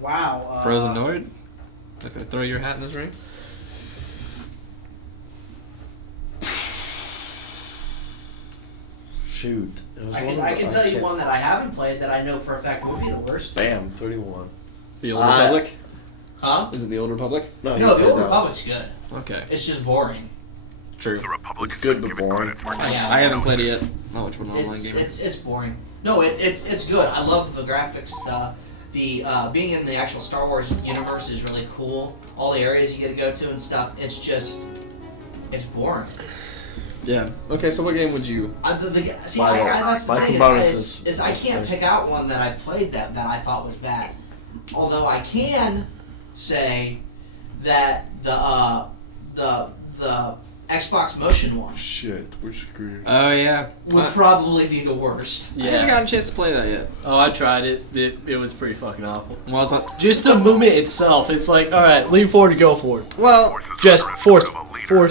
Wow. TheFrozenNord? Throw your hat in this ring? Shoot. I can tell you one that I haven't played that I know for a fact would be the worst. Bam, 31. The Old Republic? Huh? Is it the Old Republic? No, the Old Republic's good. Okay. It's just boring. True. It's good but boring. I haven't played it yet. Not much of an online game. It's boring. No, it's good. I love the graphics. The being in the actual Star Wars universe is really cool. All the areas you get to go to and stuff. It's just, it's boring. Yeah. Okay, so what game would you... That's the thing is I can't pick out one that I played that I thought was bad. Although I can say that the Xbox Motion one Shit, we're screwed. Oh, yeah. would probably be the worst. I haven't gotten a chance to play that yet. Oh, I tried it. It was pretty fucking awful. Well, it's not... Just the movement itself. It's like, all right, lean forward to go for it. Well... Just force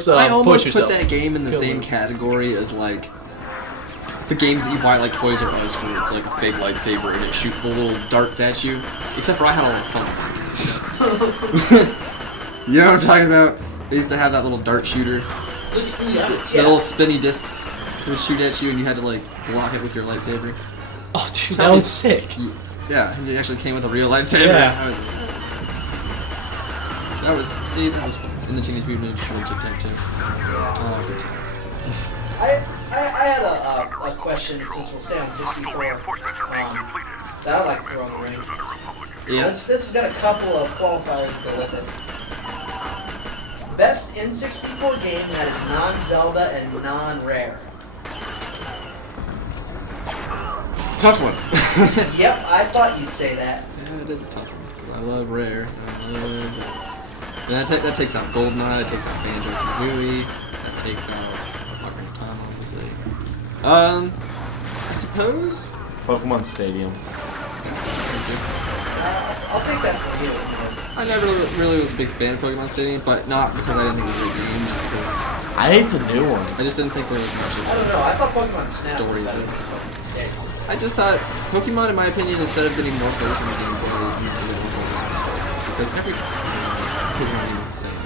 I almost push yourself. put that game in the same category as, like, the games that you buy, like, Toys R Us, where it's, like, a fake lightsaber and it shoots the little darts at you. Except for I had a lot of fun. You know what I'm talking about? They used to have that little dart shooter. The little spinny discs that would shoot at you and you had to, like, block it with your lightsaber. Oh, dude, that was sick. Yeah, and it actually came with a real lightsaber. Yeah. That was fun. In the Teenage Mutant Ninja Turtles TikTok too. Oh, good times. I had a question since we'll stay on 64 that I'd like to throw on the ring. Yeah. This has got a couple of qualifiers to go with it. Best N64 game that is non-Zelda and non-rare. Tough one. Yep, I thought you'd say that. Yeah, it is a tough one because I love Rare. That takes out GoldenEye. That takes out Banjo-Kazooie. That takes out Ocarina of Time, obviously. I suppose. Pokemon Stadium. That's a good one too. I'll take that from you. I never really was a big fan of Pokemon Stadium, but not because I didn't think it was a good game, because I hate the new ones. I just didn't think there was much of I don't know. I thought Pokemon Snap story was better there. than Pokemon Stadium. I just thought Pokemon, in my opinion, instead of getting more focus on the gameplay, needs to get more focus on the story. Because every Pokemon game is the same.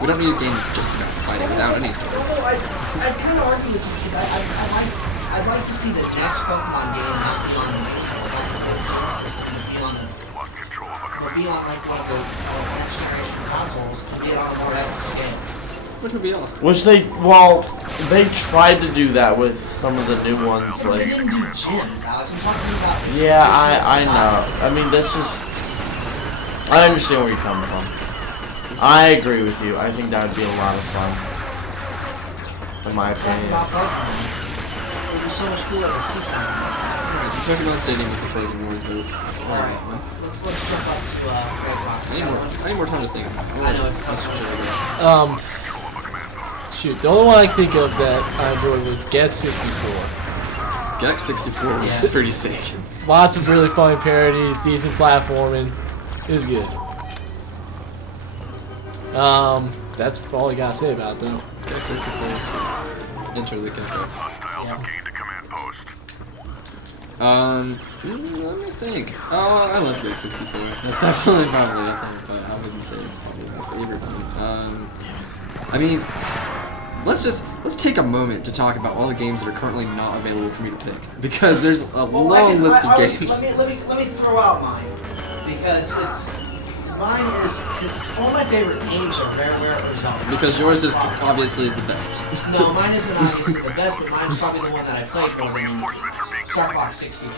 We don't need a game that's just about fighting without any story. Although I'd kind of argue with you because I'd like to see the next Pokemon game not be on the game system, but be on like one of the next generation consoles and be it on a more epic scale. Which would be awesome. Which they tried to do that with some of the new ones, But like. they didn't do gyms, Alex. I'm talking about. Yeah, I know. I mean, that's just. I understand where you're coming from. I agree with you. I think that would be a lot of fun. In my Talking opinion. about Pokemon. It would be so much cooler to see something. Alright, so Pokemon Stadium with the FrozenNord's vote. Alright, let's jump up to JustGreyFox. I need more time to think about it. I know it's tough. Shoot, the only one I think of that I enjoyed was Get 64. Get 64 was pretty sick. Lots of really funny parodies, decent platforming. It was good. That's all I gotta say about it, though. Get 64 was enter the cafe. Let me think. Oh, I love Get 64. That's definitely probably up there, but I wouldn't say it's probably my favorite one. I mean, let's take a moment to talk about all the games that are currently not available for me to pick, because there's a long list of games. Let me throw out mine because mine is because all my favorite games are Rareware or Zelda. Because yours is obviously the best. No, mine isn't obviously the best, but mine's probably the one that I played more than anything else. Star Fox 64.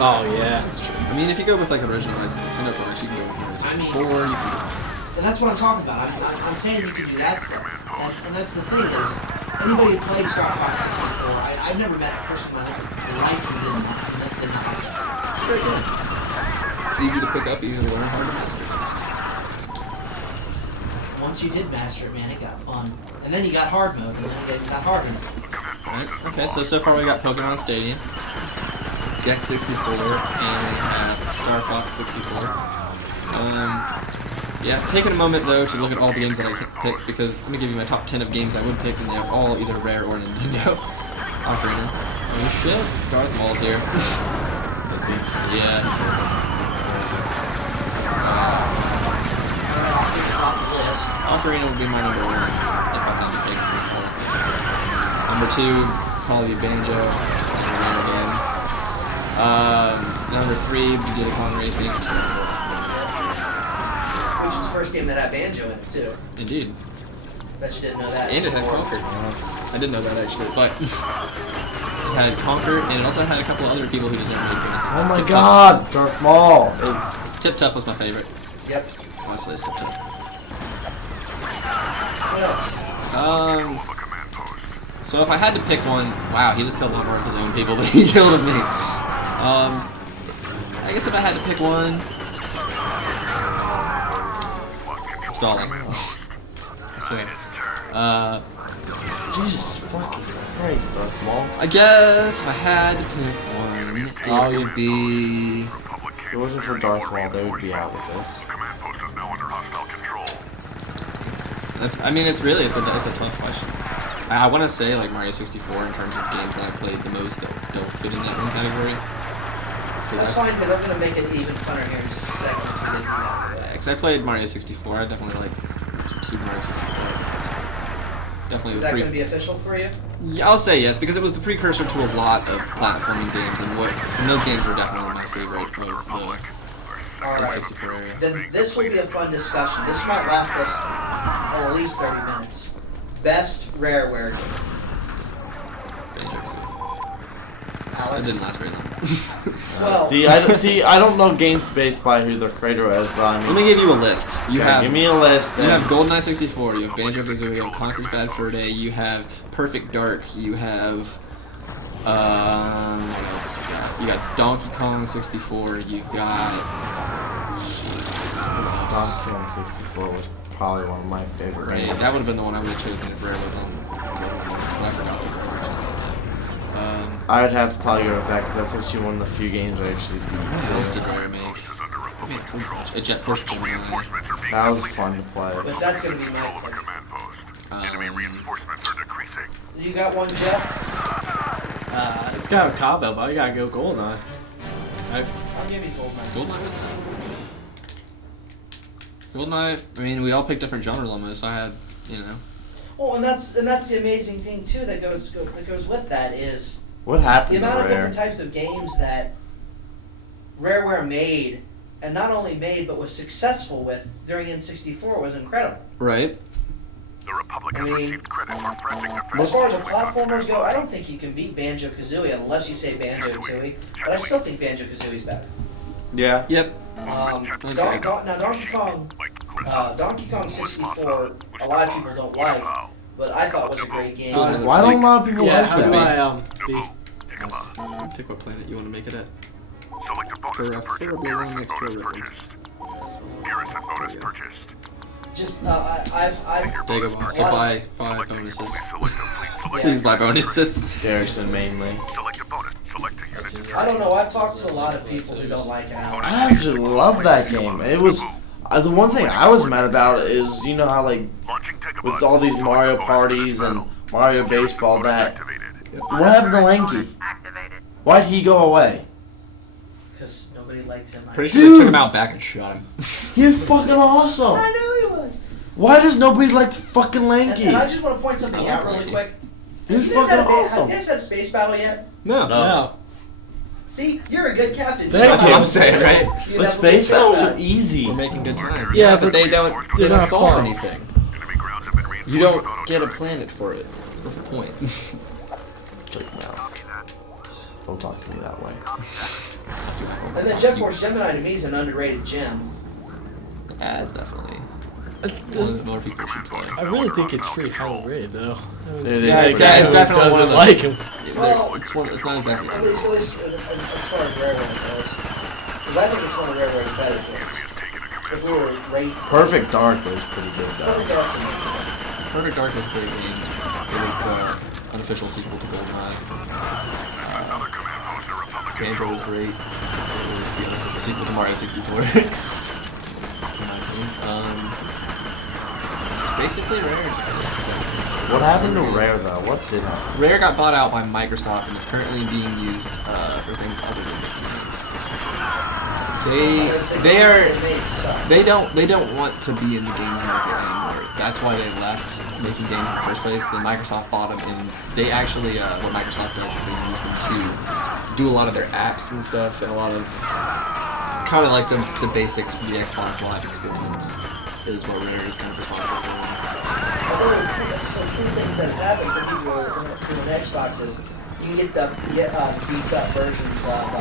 Oh, yeah. That's true. I mean, if you go with like original Nintendo products, you can go with Mario 64. You can go. And that's what I'm talking about. I'm saying you can do that stuff. And that's the thing is, anybody who played Star Fox 64, I've never met a person in my life who did not like that. It's a great game. It's easy to pick up, easy to learn how to master. Once you did master it, man, it got fun. And then you got hard mode, and then it got harder. Right. Okay, so far we got Pokemon Stadium, Gex 64, and we have Star Fox 64. Yeah, taking a moment though to look at all the games that I can pick, because let me give you my top 10 of games I would pick, and they're all either Rare or Nintendo. Ocarina. Oh shit, Darth Maul's here. Is he? Yeah. Ocarina would be my number 1 if I had to pick one. Number 2, probably Banjo. Number 3, Battlefront Kong Racing. Which is the first game that had Banjo in it too. Indeed. Bet you didn't know that. And it had Conquer. I didn't know that actually, but it had Conquer, and it also had a couple other people who just never made games. Oh my god, Darth Maul is... Tip Top was my favorite. Yep. I always played Tip Top. What else? So if I had to pick one, wow, he just killed a lot more of his own people than he killed of me. I guess if I had to pick one, stalling. I swear. Jesus fucking Christ, Darth Maul. I guess if I had to pick one, it would be. If it wasn't for Darth Maul, they would be out with this. I mean, it's a tough question. I want to say like Mario 64 in terms of games that I played the most that don't fit in that one category. That's fine, because I'm going to make it even funner here in just a second. Because I played Mario 64, I definitely like Super Mario 64. Definitely. Is that going to be official for you? Yeah, I'll say yes, because it was the precursor to a lot of platforming games, and those games were definitely my favorite of the Alright. 64 area. Then this will be a fun discussion. This might last us at least 30 minutes. Best Rareware game. Banjo-Kazooie. It Alex? didn't last very long. Well, I don't know games based by who the creator is, but I mean... Let me give you a list. You okay, have, give me a list. You have GoldenEye 64, you have Banjo-Kazooie, you have Conker's Bad Fur Day, you have Perfect Dark, you have... what else? You got Donkey Kong 64, you've got... Donkey Kong 64 was probably one of my favorite Right, games. that would have been the one I would have chosen if Rare wasn't on the list, but I forgot that Rare originally did that. I would have to probably go with that because that's actually one of the few games I actually beat. What else did Rare make? I mean, a whole bunch. A Jet Force Gemini. That was fun to play. Which that's going to be my pick. You got one, Jeff? It's kind of a cop-out, but I gotta go GoldenEye. I'll give you GoldenEye. GoldenEye was that? GoldenEye, I mean, we all picked different genres almost. I had, you know. Well, and that's the amazing thing too that goes with that is What happened the to amount of Rare? different types of games that Rareware made, and not only made but was successful with during N64 was incredible. Right. I mean, as far as the platformers go, I don't think you can beat Banjo-Kazooie unless you say Banjo-Tooie, but I still think Banjo-Kazooie's better. Yeah. Yep. Donkey Kong 64, a lot of people don't like, but I thought was a great game. Why don't a lot of people Yeah, like how's that? my B? Pick what planet you want to make it at. Preferably one next to a river. Just I've Dagobah. So buy bonuses. Yeah. Please buy bonuses. Garrison mainly. I don't know. I've talked to a lot of people who don't like it. Alex. I actually love that game. It was the one thing I was mad about is you know how like with all these Mario parties and Mario Baseball that what happened to Lanky? Why'd he go away? Because nobody liked him. Pretty sure they took him out back and shot him. He was fucking awesome. I know he was. Why does nobody like fucking Lanky? And I just want to point something out really quick. He was You guys fucking have awesome. you guys had Space Battle yet? No. See, you're a good captain. Thank That's you. what I'm saying, right? You But never space played battles are easy. We're making good time. Yeah, but they don't they're not solve fun. anything. You don't get a planet for it. So what's the point? Shut your mouth. Don't talk to me that way. And then Jet Force Gemini to me is an underrated gem. Yeah, it's definitely one that more people should play. I really think it's pretty highly rated, though. It is. Yeah, pretty it's good. definitely one of doesn't the- like him. Well, It's not exactly. At least as far as Rareware goes. Because I think it's one of Rareware's better games. If we were rate Perfect Dark was pretty good though. Perfect Dark's amazing. Perfect Dark was a great game. It was the unofficial sequel to GoldenEye. Banjo was great. It was the unofficial sequel to Mario 64. In my opinion. Basically, Rare just What happened to Rare though? What did happen? Rare got bought out by Microsoft and is currently being used for things other than making games. They don't want to be in the games market anymore. That's why they left making games in the first place. Then Microsoft bought them, and they actually what Microsoft does is they use them to do a lot of their apps and stuff, and a lot of kind of like the basics for the Xbox Live experience is what Rare is kind of responsible for. Although some cool things that have happened for people who an Xbox is you can get beefed up versions of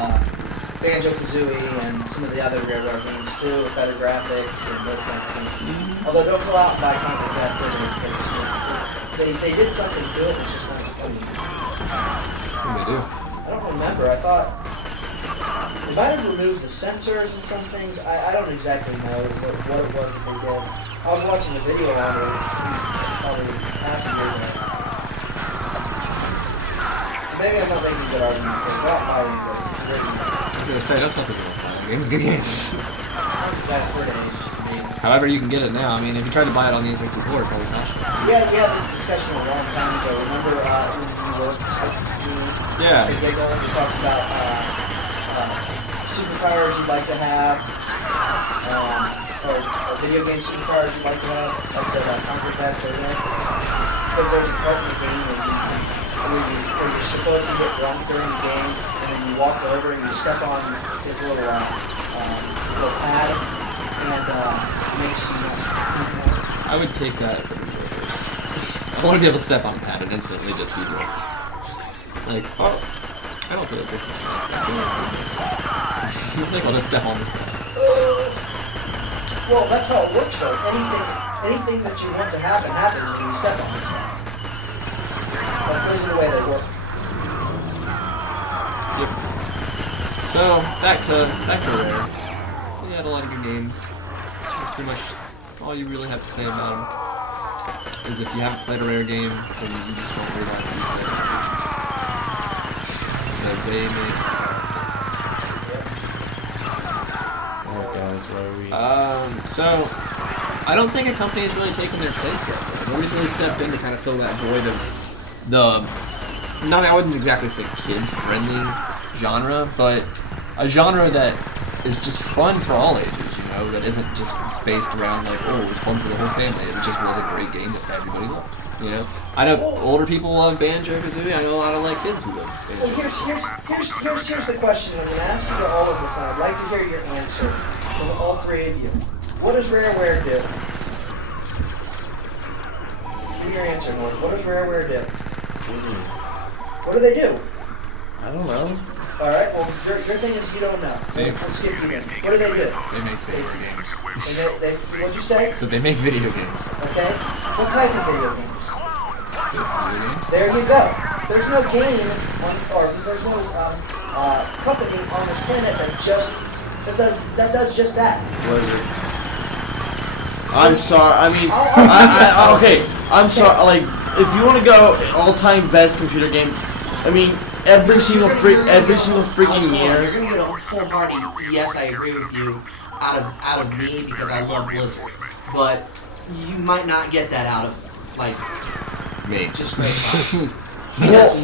Banjo-Kazooie and some of the other Rare games too, with better graphics and those kinds of things. Although don't go out and buy Conquer that because they did something to it. It's just not funny. What do they do? I don't remember. I thought they might have removed the sensors and some things. I don't exactly know what it was that they did. I was watching a video on it. It was probably half a year ago. Maybe I'm not making a good argument. So go out and buy one, but it's a great game. I was gonna say, don't tell people to play the game. It's a good game. Back for days. However, you can get it now. I mean, if you tried to buy it on the N64, it probably cost you. We had this discussion a long time ago. Remember when we worked Yeah. we talked about superpowers you'd like to have, or video game superpowers you'd like to have. I said Conquer Bad Fur Day. Because there's a part in the game where you're supposed to get drunk during the game, and then you walk over and you step on his little pad, and it makes you I would take that in reverse. I want to be able to step on a pad and instantly just be drunk. Like, oh, I don't feel like drinking. I think I'll just step on this pad. Well, that's how it works though. Anything that you want to happen happens when you step on it. Like, those are the way they work. Yep. So back to Rare. They had a lot of good games. That's pretty much all you really have to say about them. Is if you haven't played a Rare game, then you just won't realize that you played it. Because they make. Oh guys, where are we? So I don't think a company has really taken their place yet. Though. Nobody's really stepped in to kind of fill that void of I wouldn't exactly say kid-friendly genre, but a genre that is just fun for all ages, you know, that isn't just based around like, oh, it was fun for the whole family. It just was a great game that everybody loved, you know. I know older people love Banjo-Kazooie. I know a lot of like kids who love Banjo. Well, here's the question. I'm going to ask you all of this, and I'd like to hear your answer from all three of you. What does Rareware do? Give me your answer, Nord. What does Rareware do? What do they do? I don't know. Alright, well, your thing is you don't know. We'll skip you then. What do they do? They make video games. What'd you say? So they make video games. Okay. What type of video games? Video games? There you go. There's no game there's no company on this planet that does just that. Blizzard. I'm sorry. I mean, I okay. I'm sorry. Like, if you want to go all-time best computer games, I mean, every single freaking year. You're gonna get a wholehearted yes, I agree with you, out of me because I love Blizzard, but you might not get that out of like Me. JustGreyFox. Well,